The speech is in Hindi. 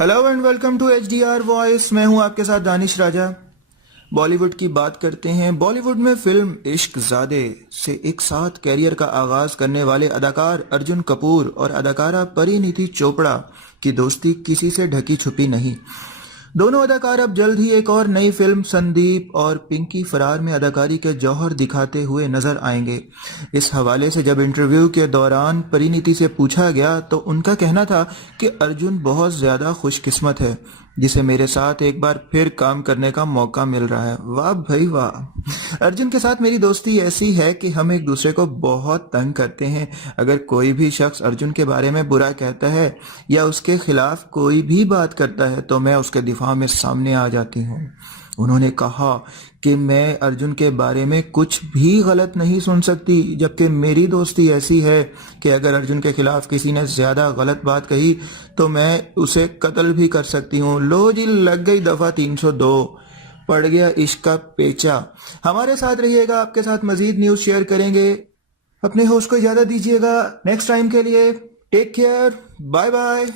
Hello and welcome to HDR voice. मैं हूं आपके साथ दानिश राजा। बॉलीवुड की बात करते हैं। बॉलीवुड में फिल्म इश्क ज़ादे से एक साथ कैरियर का आगाज करने वाले अदाकार अर्जुन कपूर और अदाकारा परिणीति चोपड़ा की दोस्ती किसी से ढकी छुपी नहीं। दोनों अदाकार अब जल्द ही एक और नई फिल्म संदीप और पिंकी फरार में अदाकारी के जौहर दिखाते हुए नजर आएंगे। इस हवाले से जब इंटरव्यू के दौरान परिणीति से पूछा गया तो उनका कहना था कि अर्जुन बहुत ज्यादा खुशकिस्मत है जिसे मेरे साथ एक बार फिर काम करने का मौका मिल रहा है। वाह भाई वाह। अर्जुन के साथ मेरी दोस्ती ऐसी है कि हम एक दूसरे को बहुत तंग करते हैं। अगर कोई भी शख्स अर्जुन के बारे में बुरा कहता है या उसके खिलाफ कोई भी बात करता है तो मैं उसके दिफा में सामने आ जाती हूँ। उन्होंने कहा कि मैं अर्जुन के बारे में कुछ भी गलत नहीं सुन सकती, जबकि मेरी दोस्ती ऐसी है कि अगर अर्जुन के खिलाफ किसी ने ज्यादा गलत बात कही तो मैं उसे कत्ल भी कर सकती हूँ। लो जी, लग गई दफा 302, पड़ गया इश्क का पेचा। हमारे साथ रहिएगा, आपके साथ मजीद न्यूज शेयर करेंगे। अपने होस्ट को इजाजत दीजिएगा। नेक्स्ट टाइम के लिए टेक केयर, बाय बाय।